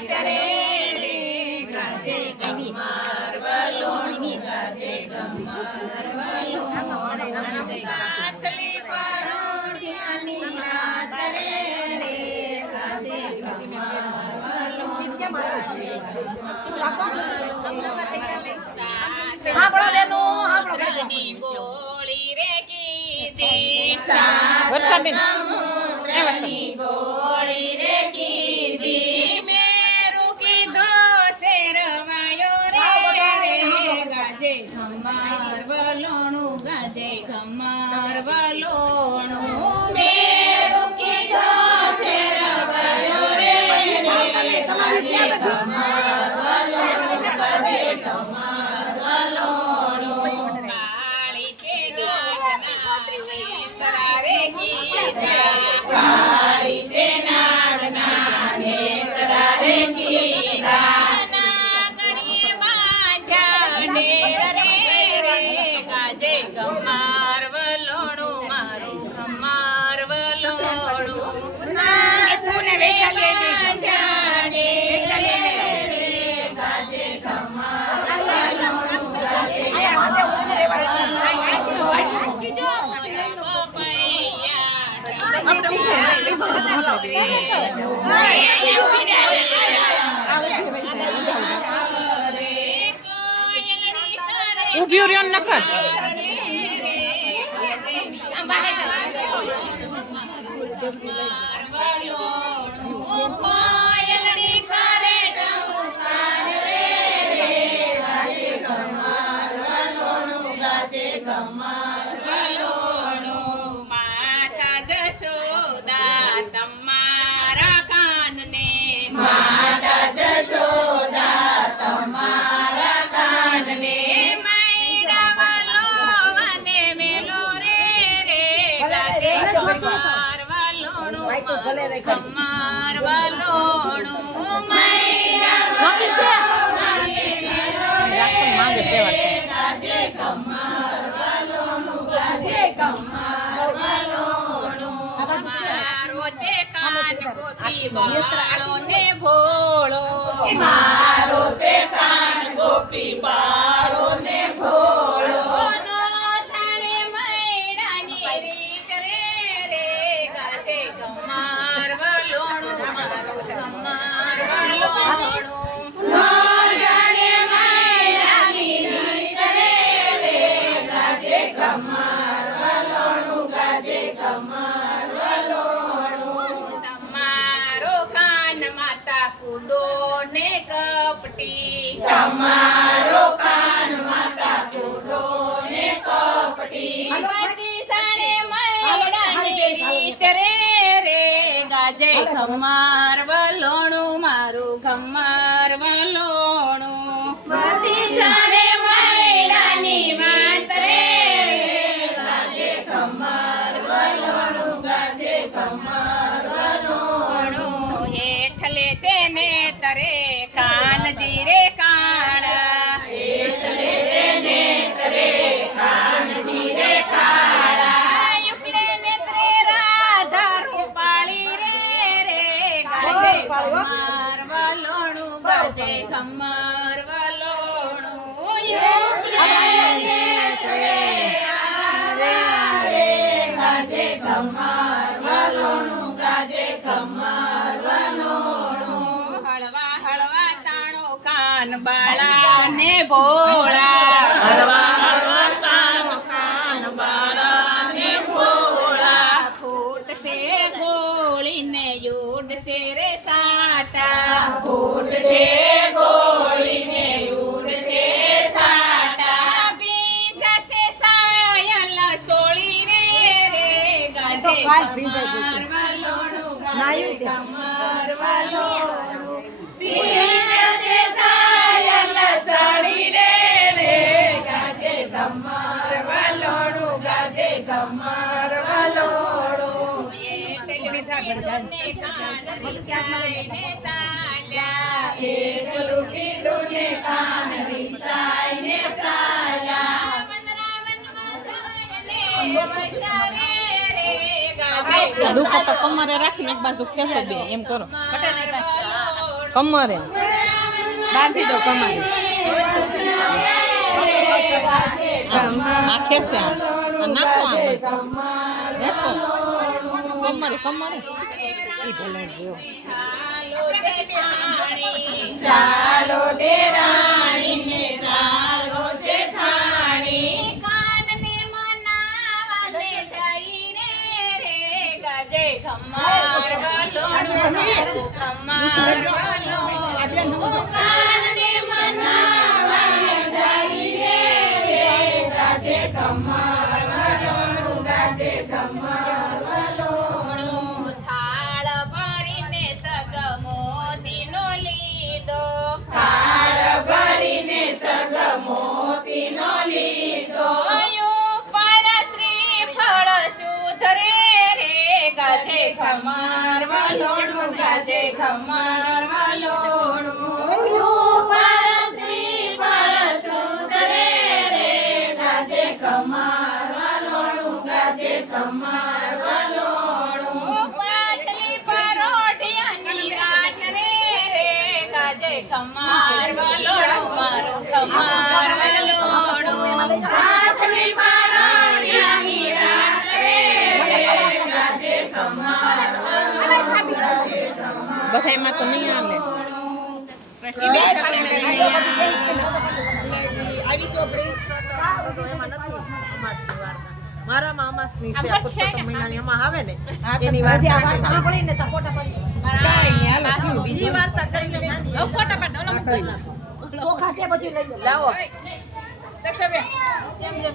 ચરે રે ગાજે ગમાર વલોણું ગાજે ગમાર વલોણું કાચલી પરોઠિયાની રાત રે ગાજે ગમાર વલોણું ગોળી રે કીધી સમુદ્રની ગોળી રે કીધી મેરું કીધો શેરવાયો રે ગાજે ગમાર વલોણું ગાજે ગમાર વલોણું મેરું કીધો શેરવાયો રે ગાજે ગમાર વલોણું ગાજે ગમાર વલોણું કાળી કે ગાજના નેસરા રે કાળી તે નાડના નેસરા રે કીધા નાગણીએ બાંધ્યા ડેર રે ગાજે ગમાર વલોણું મારું ગમાર વલોણું નાગને બાંધ્યા ડેર રે ગાજે ગમાર વલોણું ગાજે ઉભી રહ્યો ન કર તમારા કાનને માતા જશોદા તમારા કાનને મૈડા વાલો વને મેલો રે ગાજે ગમાર વલોણું ગમાર વલોણું મૈડા ગાજે ગમાર વલોણું ગાજે ગમાર વલોણું મારો તે કાન ગોપી બાળો ને ભોળો મારો તે કાન ગોપી બાળો ને ભોળો નો થાણે મૈડાની રીત રે ગાજે ગમાર વલોણું મારો ગમાર વલોણું નો જાણે મૈડાની રીત રે ગાજે ગમાર વલોણું ગાજે ગમાર કુડો ને કપટી તમારો કાન માતા કુડો ને કપટી બધી સાણે મૈડાની રીત રે ગાજે ગમાર વલોણું મારું ગમાર વલોણું બધી સાણે મૈડાની વાત રે ગાજે ગમાર વલોણું ગાજે ગમાર વલોણું હેઠલે તેને તરે કાનજી રે કાળા એટલે તેને તરે કાનજી રે કાળા યુકલે નેત્રે રાધા રૂપાળી રે ગાજે ગમાર વલોણું ગાજે ગમાર વલોણું યુકલે નેત્રે રાધા રે ગાજે ગમાર વલોણું ગાજે ગમાર વલોણું હળવા હળવા તાણો કાન બાળા ને ભોળા હળવા હળવા તાણો કાન બાળા ને ભોળા ફૂટશે ગોળી ને યુડશે રે સાટા ફૂટશે ગોળી ને યુડશે સાટા બીજશે સાયલ સોળી રે ગાજે ગમાર વલોણું ગાજે ગમાર વલોણું બીજશે સાયલ સોળી રે ગાજે ગમાર વલોણું ગાજે ગમાર વલોણું એટલું કાન રિસાઈને સાલ્યા એટલું કીધું ને કાન રિસાઈને સાલ્યા વનરાવનમાં જાય ને વસારે રે ગાજે દુપટ્ટો કમરે રાખીને એક બાજુ ખેંચો દે એમ કરો. કમરે બાંધી દો કમરે આ ખેંચશે આ નાખો નાખો કમરે ઈ ભલે ગયો ચાલો દેરાણી ને ચાલો જેઠાણી કાનને મનાવા દે જઈને રે ગાજે ખમાર વાલો ખમાર વાલો કાનને મનાવા જઈને રે ગાજે ખમાર વાલો ગાજે ખમાર વાલો થાળ ભરીને સગમોતીનો લીધો થાળ ભરીને સગમોતીનો લીધો પર શ્રી ફળ સુધરે રે ગાજે ખમાર વાલોણું ગાજે ખમાર વાલોણું પર શ્રી ફળ સુધરે રે ગાજે ખમાર વાલોણું ગાજે ખમાર વાલોણું પાછલી પરોઢિયાની રાત રે ગાજે ખમાર વાલોણું મારું ખમાર વાલોણું પાછલી પરોઢિયાની રાત રે ગાજે ખમાર વાલોણું બધાયમાં તો નહીં હાલે આવી ચોપડી મારામાં અમાસની છે પુરુષોત્તમ મહિનાની અમાસ આવે ને એની વાર્તા ઈ વાર્તા કરીને નાની ફોટા પાડ ઓલા મૂકી લાવો દક્ષાબેન જેમ જેમ